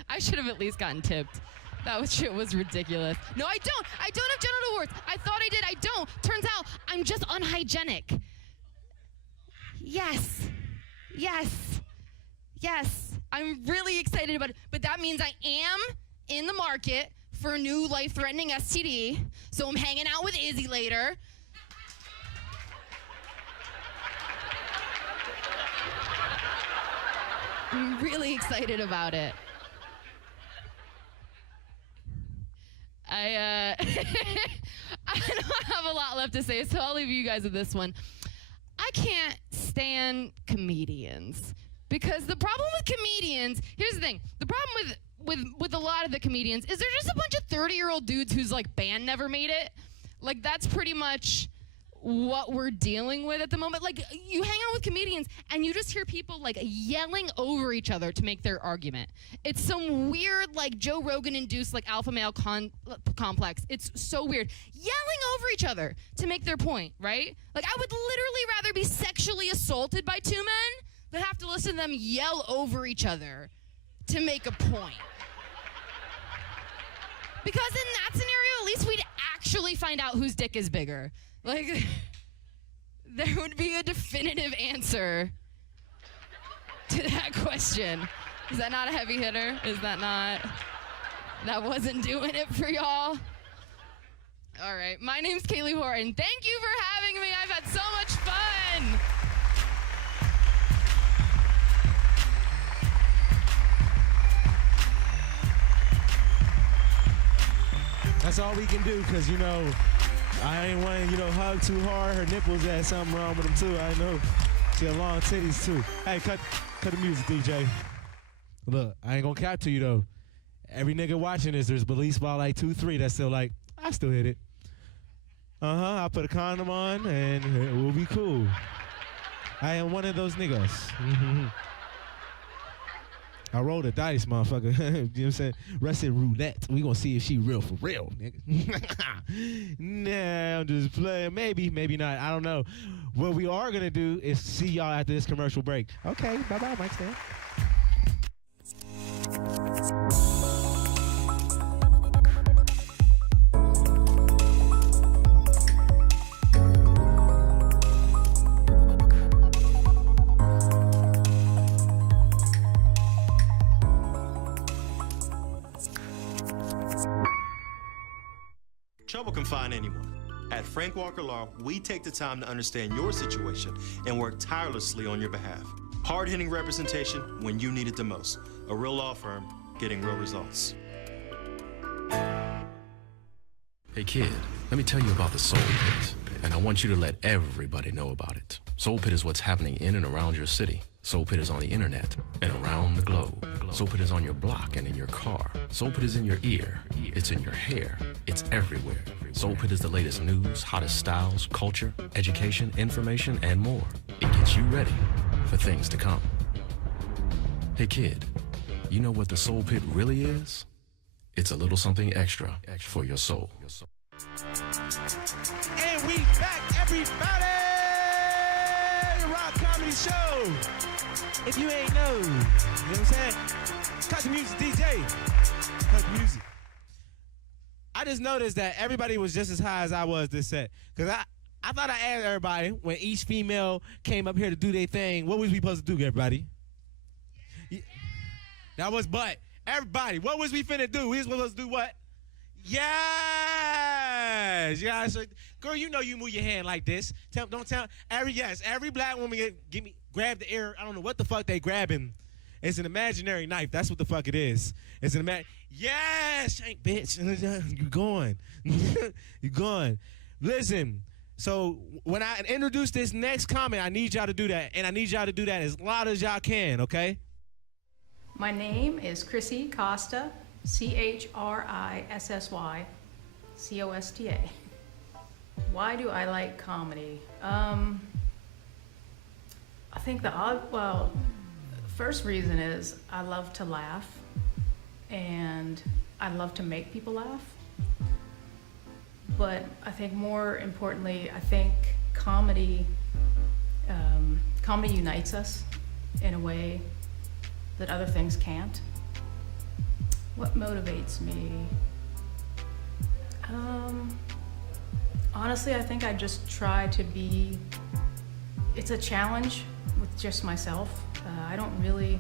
I should have at least gotten tipped. That shit was ridiculous. No, I don't have genital warts. I thought I did. I don't. Turns out I'm just unhygienic. Yes. I'm really excited about it. But that means I am in the market for a new life-threatening STD. So I'm hanging out with Izzy later. I'm really excited about it. I don't have a lot left to say, so I'll leave you guys with this one. I can't stand comedians, because the problem with comedians, here's the thing, the problem with a lot of the comedians is they're just a bunch of 30-year-old dudes whose, like, band never made it. Like, that's pretty much what we're dealing with at the moment. Like, you hang out with comedians and you just hear people, like, yelling over each other to make their argument. It's some weird, like, Joe Rogan-induced, like, alpha male complex. It's so weird. Yelling over each other to make their point, right? Like, I would literally rather be sexually assaulted by two men than have to listen to them yell over each other to make a point. Because in that scenario, at least we'd actually find out whose dick is bigger. Like, there would be a definitive answer to that question. Is that not a heavy hitter? Is that not? That wasn't doing it for y'all? All right. My name's Kaylee Horton. Thank you for having me. I've had so much fun. That's all we can do, because, you know, I ain't want to, hug too hard. Her nipples had something wrong with them, too. I know. She had long titties, too. Hey, cut the music, DJ. Look, I ain't going to cap to you, though. Every nigga watching this, there's at least about, like, 2-3 that's still like, I still hit it. I'll put a condom on, and it will be cool. I am one of those niggas. I rolled the dice, motherfucker. You know what I'm saying? Rusted roulette. We gonna see if she real for real, nigga. Nah, I'm just playing. Maybe, maybe not. I don't know. What we are gonna do is see y'all after this commercial break. Okay, bye-bye, Mike Stan. Trouble can find anyone. At Frank Walker Law, we take the time to understand your situation and work tirelessly on your behalf. Hard-hitting representation when you need it the most. A real law firm getting real results. Hey kid, let me tell you about the Soul Pit, and I want you to let everybody know about it. Soul Pit is what's happening in and around your city. Soul Pit is on the internet and around the globe. Soul Pit is on your block and in your car. Soul Pit is in your ear. It's in your hair. It's everywhere. Soul Pit is the latest news, hottest styles, culture, education, information, and more. It gets you ready for things to come. Hey kid, you know what the Soul Pit really is? It's a little something extra for your soul. And we back, everybody! Rock Comedy Show. If you ain't know, you know what I'm saying? Cut the music, DJ. Cut the music. I just noticed that everybody was just as high as I was this set. Because I thought I asked everybody when each female came up here to do their thing, what was we supposed to do, everybody? Yeah. That was but. Everybody, what was we finna do? We was supposed to do what? Yes. Yeah. So, girl, you know you move your hand like this. Don't tell. Every black woman grab the air. I don't know what the fuck they grabbing. It's an imaginary knife. That's what the fuck it is. It's an yes, shank, bitch. You're going. You're going. Listen. So when I introduce this next comment, I need y'all to do that, and I need y'all to do that as loud as y'all can. Okay? My name is Chrissy Costa, ChrissY COSTA. Why do I like comedy? I think first reason is I love to laugh, and I love to make people laugh. But I think more importantly, I think comedy unites us in a way that other things can't. What motivates me? Honestly, I think I just try to be, it's a challenge with just myself. I don't really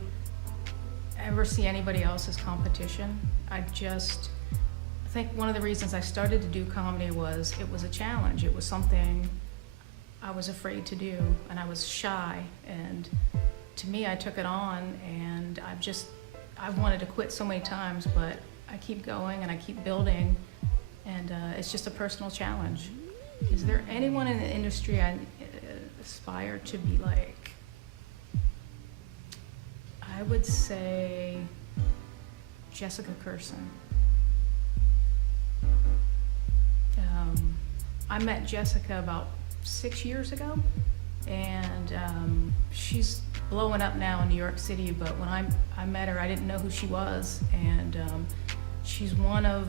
ever see anybody else as competition. I think one of the reasons I started to do comedy was it was a challenge. It was something I was afraid to do, and I was shy, and to me, I took it on, and I've wanted to quit so many times, but I keep going and I keep building, and it's just a personal challenge. Is there anyone in the industry I aspire to be like? I would say Jessica Kirson. I met Jessica about 6 years ago, and she's blowing up now in New York City, but when I met her, I didn't know who she was, and she's one of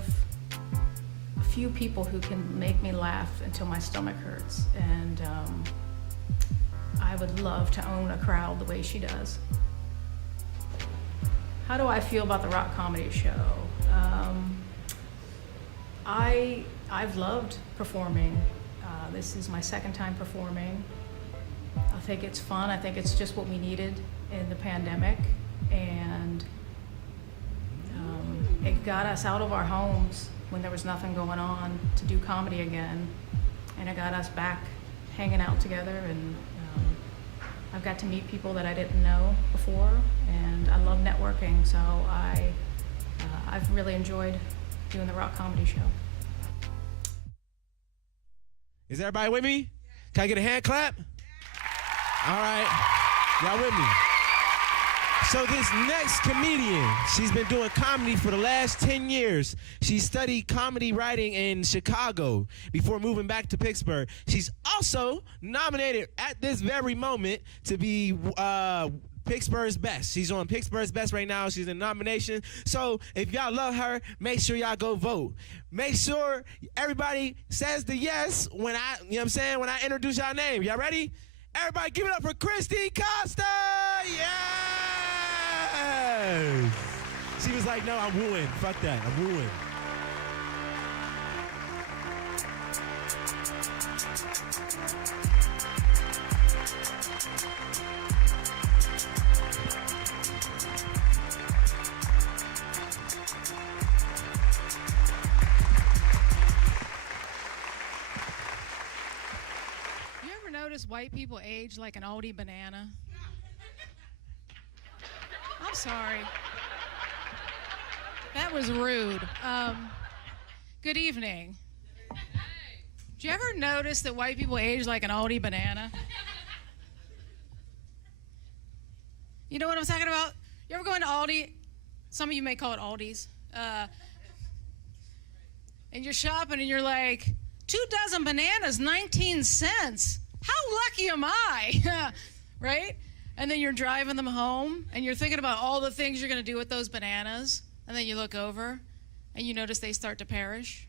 a few people who can make me laugh until my stomach hurts, and I would love to own a crowd the way she does. How do I feel about the Rock Comedy Show? I've loved performing. This is my second time performing. I think it's fun. I think it's just what we needed in the pandemic, and it got us out of our homes when there was nothing going on to do comedy again, and it got us back hanging out together, and I've got to meet people that I didn't know before, and I love networking, so I've really enjoyed doing the Rock Comedy Show. Is everybody with me? Can I get a hand clap? All right, y'all with me? So this next comedian, she's been doing comedy for the last 10 years. She studied comedy writing in Chicago before moving back to Pittsburgh. She's also nominated at this very moment to be Pittsburgh's Best. She's on Pittsburgh's Best right now. She's in nomination. So if y'all love her, make sure y'all go vote. Make sure everybody says the yes when when I introduce y'all name. Y'all ready? Everybody give it up for Chrissy Costa! Yes! She was like, no, I'm ruined. Fuck that, I'm ruined. White people age like an Aldi banana. I'm sorry. That was rude. Good evening. Do you ever notice that white people age like an Aldi banana? You know what I'm talking about? You ever go into Aldi? Some of you may call it Aldi's. And you're shopping and you're like, 2 dozen bananas, 19 cents. How lucky am I? Right? And then you're driving them home and you're thinking about all the things you're going to do with those bananas. And then you look over and you notice they start to perish?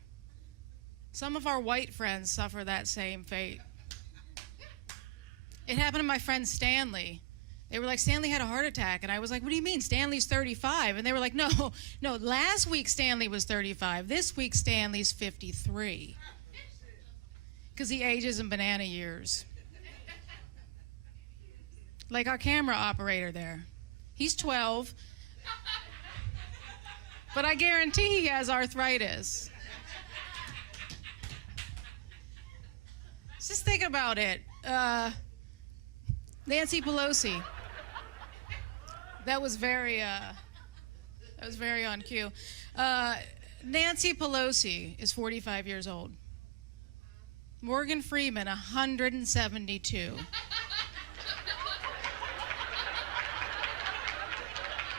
Some of our white friends suffer that same fate. It happened to my friend Stanley. They were like, Stanley had a heart attack. And I was like, what do you mean? Stanley's 35. And they were like, no, last week Stanley was 35. This week Stanley's 53. Because he ages in banana years. Like our camera operator there. He's 12. But I guarantee he has arthritis. Just think about it. Nancy Pelosi. That was very on cue. Nancy Pelosi is 45 years old. Morgan Freeman, 172.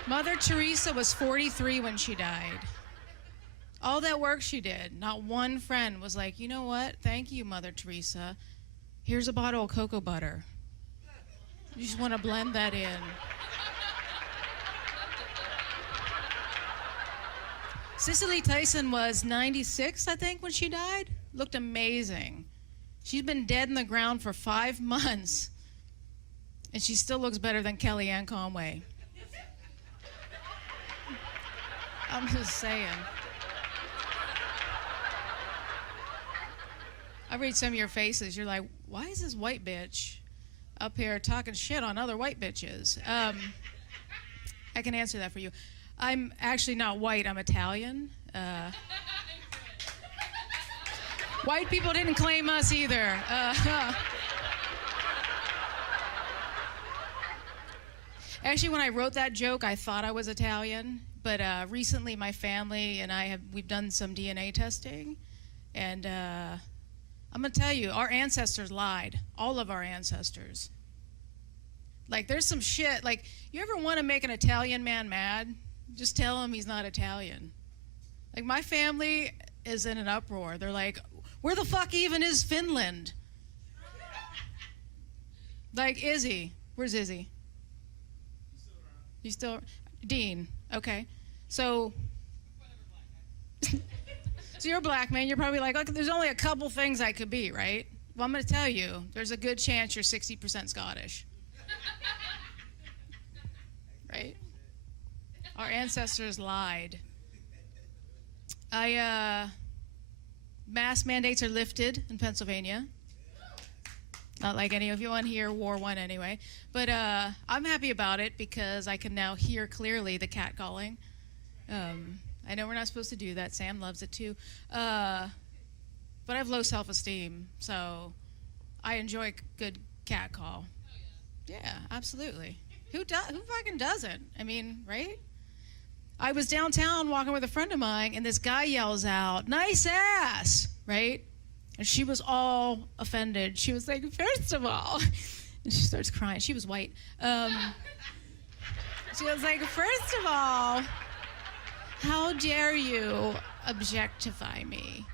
Mother Teresa was 43 when she died. All that work she did, not one friend was like, you know what? Thank you, Mother Teresa. Here's a bottle of cocoa butter. You just want to blend that in. Cicely Tyson was 96, I think, when she died. Looked amazing. She's been dead in the ground for 5 months, and she still looks better than Kellyanne Conway. I'm just saying. I read some of your faces. You're like, why is this white bitch up here talking shit on other white bitches? I can answer that for you. I'm actually not white. I'm Italian. White people didn't claim us either. Actually, when I wrote that joke, I thought I was Italian. But recently, my family and we've done some DNA testing, and I'm gonna tell you, our ancestors lied. All of our ancestors. Like, there's some shit. Like, you ever want to make an Italian man mad? Just tell him he's not Italian. Like, my family is in an uproar. They're like, where the fuck even is Finland? Like, Izzy. Where's Izzy? You still? Dean. Okay. So you're a black man. You're probably like, okay, there's only a couple things I could be, right? Well, I'm going to tell you, there's a good chance you're 60% Scottish. Right? Our ancestors lied. Mask mandates are lifted in Pennsylvania. Not like any of you on here wore one anyway. But I'm happy about it because I can now hear clearly the catcalling. I know we're not supposed to do that. Sam loves it too. But I have low self-esteem, so I enjoy good catcall. Yeah, absolutely. Who fucking doesn't? I mean, right? I was downtown walking with a friend of mine, and this guy yells out, "Nice ass," right? And she was all offended. She was like, "First of all," and she starts crying. She was white. She was like, "First of all, how dare you objectify me?"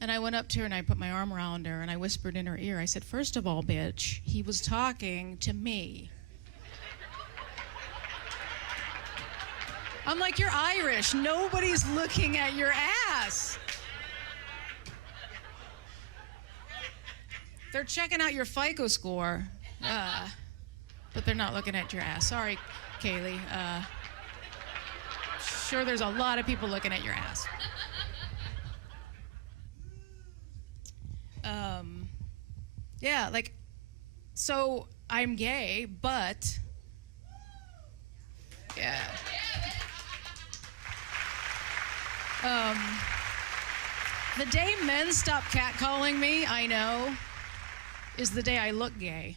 And I went up to her and I put my arm around her and I whispered in her ear. I said, "First of all, bitch, he was talking to me." I'm like, "You're Irish. Nobody's looking at your ass." They're checking out your FICO score, but they're not looking at your ass. Sorry, Kaylee. Sure, there's a lot of people looking at your ass. Yeah, like, so I'm gay, but yeah. The day men stop catcalling me, I know, is the day I look gay.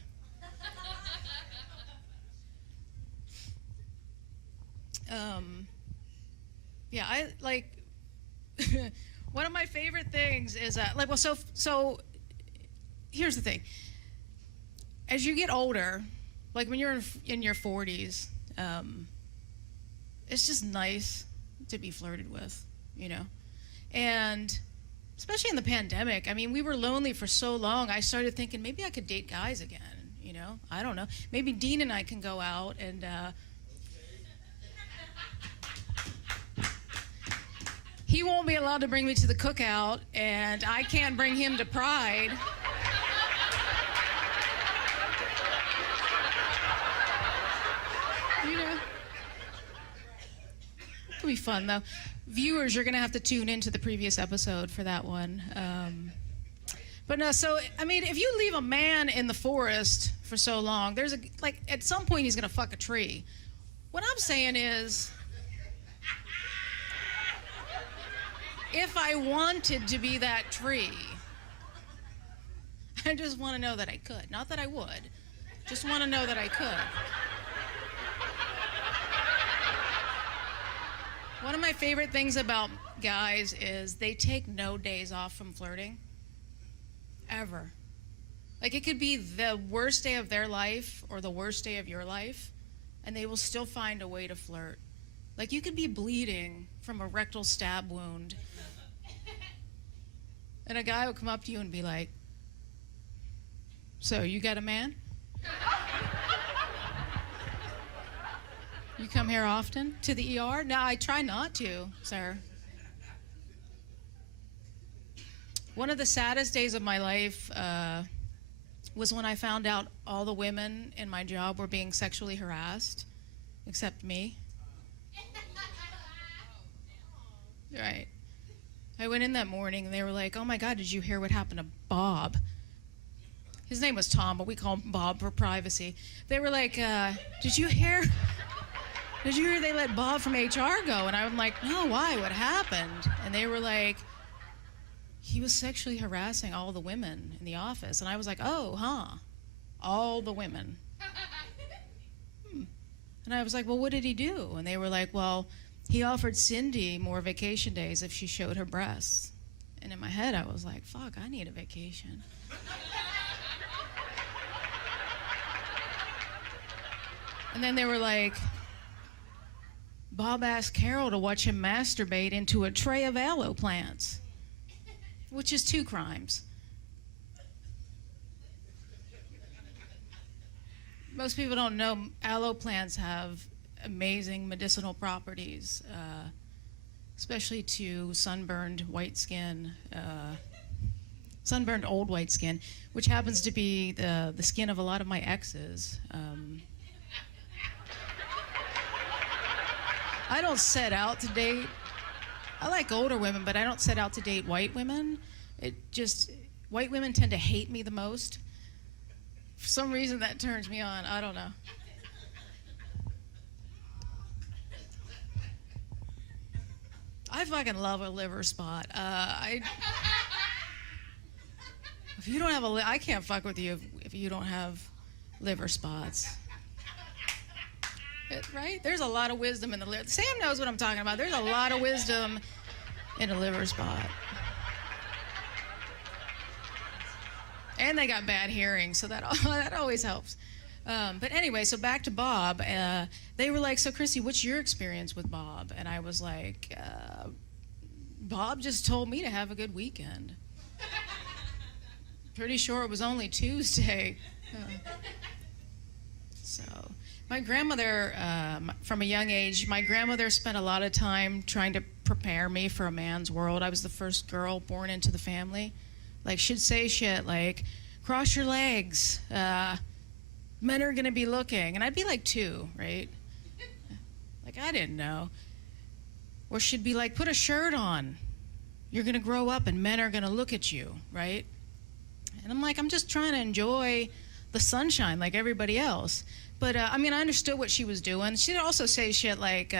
Yeah, I like. One of my favorite things is like, well, so. Here's the thing. As you get older, like when you're in your 40s, it's just nice to be flirted with, you know? And especially in the pandemic, I mean, we were lonely for so long, I started thinking maybe I could date guys again, you know? I don't know. Maybe Dean and I can go out and he won't be allowed to bring me to the cookout, and I can't bring him to Pride. You know. It'll be fun, though. Viewers, you're going to have to tune into the previous episode for that one. But no, so, I mean, if you leave a man in the forest for so long, there's a, like, at some point he's going to fuck a tree. What I'm saying is, if I wanted to be that tree, I just want to know that I could. Not that I would. Just want to know that I could. One of my favorite things about guys is they take no days off from flirting. Ever. Like, it could be the worst day of their life or the worst day of your life, and they will still find a way to flirt. Like, you could be bleeding from a rectal stab wound, and a guy will come up to you and be like, "So, you got a man? You come here often to the ER?" No, I try not to, sir. One of the saddest days of my life was when I found out all the women in my job were being sexually harassed, except me. Right. I went in that morning and they were like, "Oh my God, did you hear what happened to Bob?" His name was Tom, but we call him Bob for privacy. They were like, did you hear they let Bob from HR go?" And I'm like, "No, why? What happened?" And they were like, "He was sexually harassing all the women in the office." And I was like, "Oh, huh. All the women." And I was like, "Well, what did he do?" And they were like, "Well, he offered Cindy more vacation days if she showed her breasts." And in my head, I was like, fuck, I need a vacation. And then they were like, "Bob asked Carol to watch him masturbate into a tray of aloe plants," which is 2 crimes. Most people don't know aloe plants have amazing medicinal properties, especially to sunburned white skin, sunburned old white skin, which happens to be the skin of a lot of my exes. I don't set out to date. I like older women, but I don't set out to date white women. White women tend to hate me the most. For some reason that turns me on. I don't know. I fucking love a liver spot. If you don't have I can't fuck with you if you don't have liver spots. Right? There's a lot of wisdom in the liver. Sam knows what I'm talking about. There's a lot of wisdom in a liver spot. And they got bad hearing, so that always helps. But anyway, so back to Bob. They were like, "So Chrissy, what's your experience with Bob?" And I was like, "Bob just told me to have a good weekend." Pretty sure it was only Tuesday. So my grandmother, from a young age, my grandmother spent a lot of time trying to prepare me for a man's world. I was the first girl born into the family. Like, she'd say shit like, "Cross your legs. Men are gonna be looking." And I'd be like 2, right? Like, I didn't know. Or she'd be like, "Put a shirt on. You're gonna grow up and men are gonna look at you," right? And I'm like, I'm just trying to enjoy the sunshine like everybody else. But, I mean, I understood what she was doing. She'd also say shit like,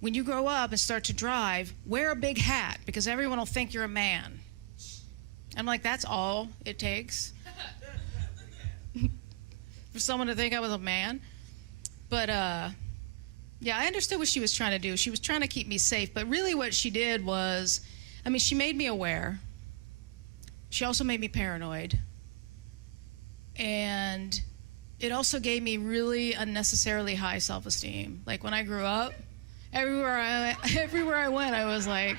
"When you grow up and start to drive, wear a big hat because everyone will think you're a man." I'm like, that's all it takes for someone to think I was a man. But, yeah, I understood what she was trying to do. She was trying to keep me safe. But really what she did was, I mean, she made me aware. She also made me paranoid. And it also gave me really unnecessarily high self-esteem. Like, when I grew up, everywhere I went, I was like,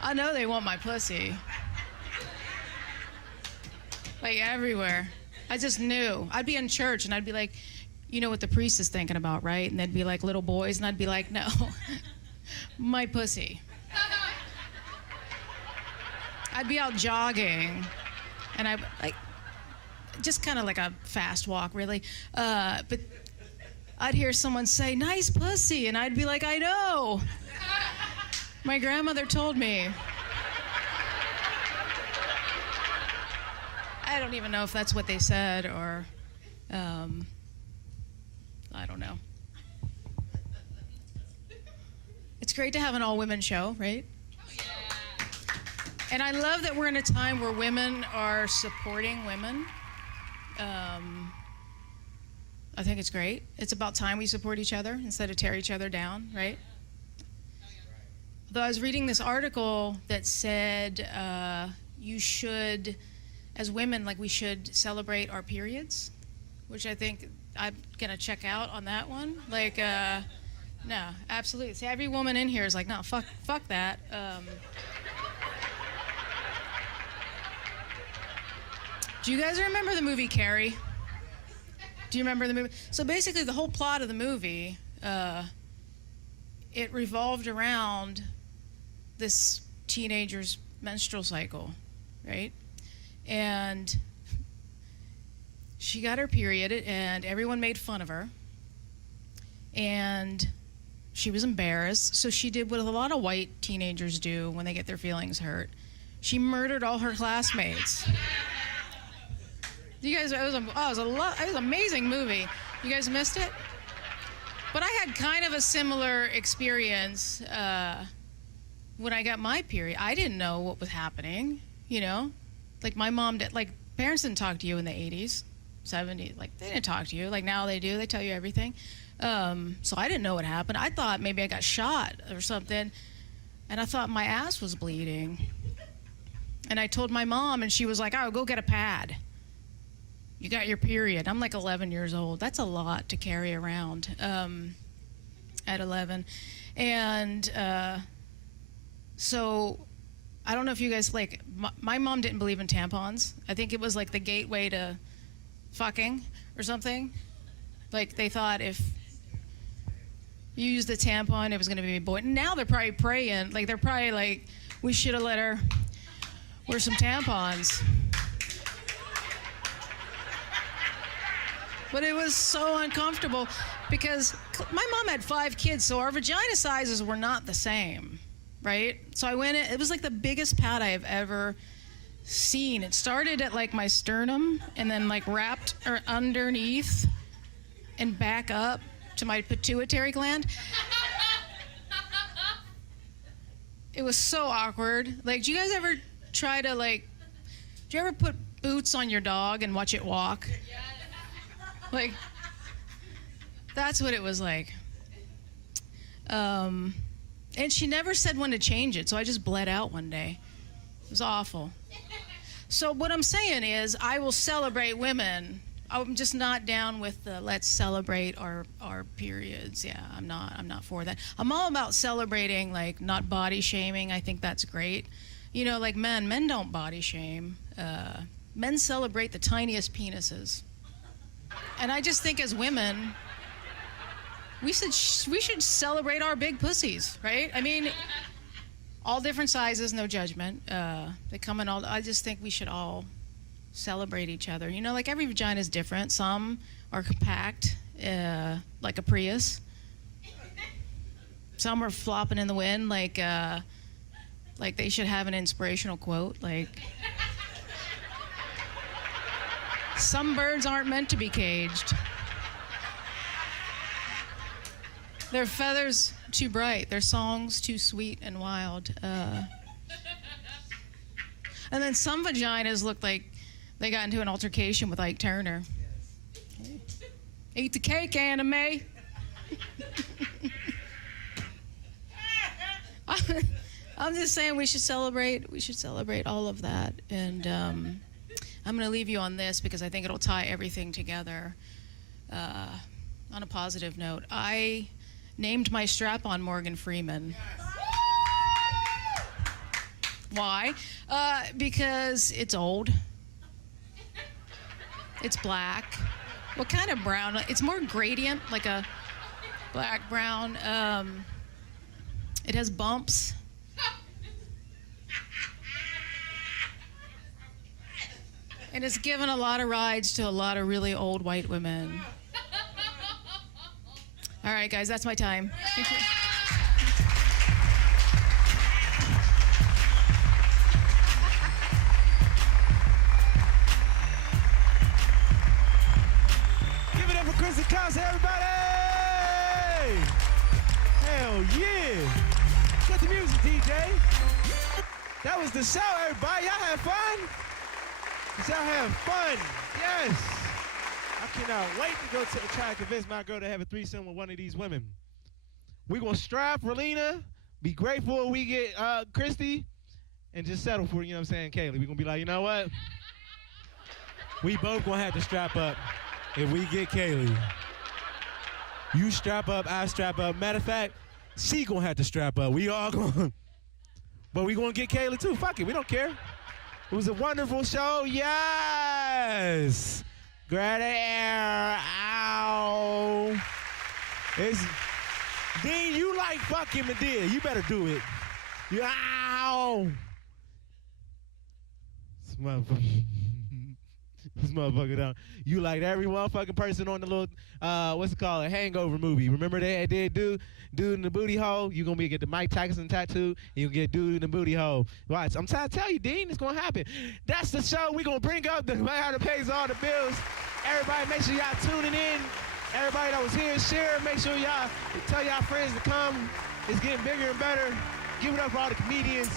I know they want my pussy. Like, everywhere. I just knew. I'd be in church and I'd be like, "You know what the priest is thinking about, right?" And they'd be like, "Little boys," and I'd be like, "No." My pussy. I'd be out jogging, and I like just kind of like a fast walk, really. But I'd hear someone say, "Nice pussy," and I'd be like, "I know." My grandmother told me. I don't even know if that's what they said, or I don't know. It's great to have an all-women show, right? And I love that we're in a time where women are supporting women. I think it's great. It's about time we support each other instead of tear each other down, right? Though I was reading this article that said you should, as women, like we should celebrate our periods, which I think I'm gonna check out on that one. Like, no, absolutely. See, every woman in here is like, no, fuck that. Do you guys remember the movie Carrie? Do you remember the movie? So basically, the whole plot of the movie, it revolved around this teenager's menstrual cycle, right? And she got her period, and everyone made fun of her. And she was embarrassed, so she did what a lot of white teenagers do when they get their feelings hurt. She murdered all her classmates. You guys, it was an amazing movie. You guys missed it? But I had kind of a similar experience when I got my period. I didn't know what was happening, you know? Like my mom did, like parents didn't talk to you in the 80s, 70s. Like they didn't talk to you. Like now they do, they tell you everything. So I didn't know what happened. I thought maybe I got shot or something. And I thought my ass was bleeding. And I told my mom, and she was like, "Oh, go get a pad. You got your period." I'm like 11 years old. That's a lot to carry around at 11. And so I don't know if you guys, like, my mom didn't believe in tampons. I think it was like the gateway to fucking or something. Like they thought if you used the tampon, it was going to be a boy. Now they're probably praying. Like they're probably like, we should have let her wear some tampons. But it was so uncomfortable because my mom had 5 kids, so our vagina sizes were not the same, right? So I went in, it was like the biggest pad I have ever seen. It started at like my sternum and then like wrapped underneath and back up to my pituitary gland. It was so awkward. Like, do you guys ever try to like, do you ever put boots on your dog and watch it walk? Like, that's what it was like. And she never said when to change it, so I just bled out one day. It was awful. So what I'm saying is, I will celebrate women. I'm just not down with the let's celebrate our periods. Yeah, I'm not for that. I'm all about celebrating, like, not body shaming. I think that's great. You know, like men don't body shame. Men celebrate the tiniest penises. And I just think as women, we should celebrate our big pussies, right? I mean, all different sizes, no judgment. They come in all. I just think we should all celebrate each other. You know, like every vagina is different. Some are compact, like a Prius. Some are flopping in the wind, like they should have an inspirational quote, like. Some birds aren't meant to be caged. Their feathers too bright, their songs too sweet and wild. And then some vaginas look like they got into an altercation with Ike Turner. Eat the cake, anime. I'm just saying we should celebrate all of that. And I'm going to leave you on this because I think it'll tie everything together on a positive note. I named my strap-on Morgan Freeman. Why? Because it's old. It's black. What kind of brown? It's more gradient, like a black brown. It has bumps. And it's given a lot of rides to a lot of really old white women. All right, guys, that's my time. Thank you. Give it up for Kristen Casa, everybody! Hell yeah! Get the music, DJ. That was the show, everybody. Y'all had fun? Did y'all have fun? Yes! I cannot wait to go try to convince my girl to have a threesome with one of these women. We gonna strap Relina, be grateful we get Christy, and just settle for, you know what I'm saying, Kaylee. We gonna be like, you know what? We both gonna have to strap up if we get Kaylee. You strap up, I strap up. Matter of fact, she gonna have to strap up. We all gonna, but we gonna get Kaylee too. Fuck it, we don't care. It was a wonderful show, yes. Grab the air, ow. Dean, you like fucking Medea. You better do it. Ow. This motherfucker down. You like every motherfucking person on the little, what's it called, a Hangover movie. Remember they did dude in the booty hole? You gonna be get the Mike Tyson tattoo, and you get dude in the booty hole. Watch, I'm trying to tell you, Dean, it's gonna happen. That's the show. We gonna bring up the how to pays all the bills. Everybody, make sure y'all tuning in. Everybody that was here, share. Make sure y'all tell y'all friends to come. It's getting bigger and better. Give it up for all the comedians.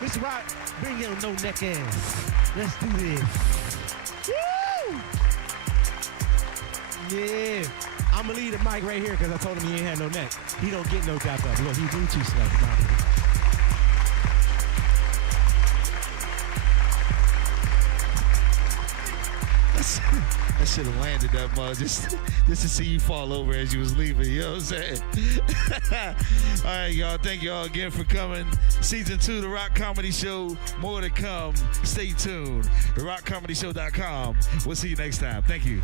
Mr. Rock, bring your no neck ass. Let's do this. Woo! Yeah. I'm going to leave the mic right here because I told him he ain't had no neck. He don't get no tap up. Look, he's Bluetooth stuff. I should have landed that mug just to see you fall over as you was leaving. You know what I'm saying? All right, y'all. Thank y'all again for coming. Season 2, The Rock Comedy Show. More to come. Stay tuned. TheRockComedyShow.com. We'll see you next time. Thank you.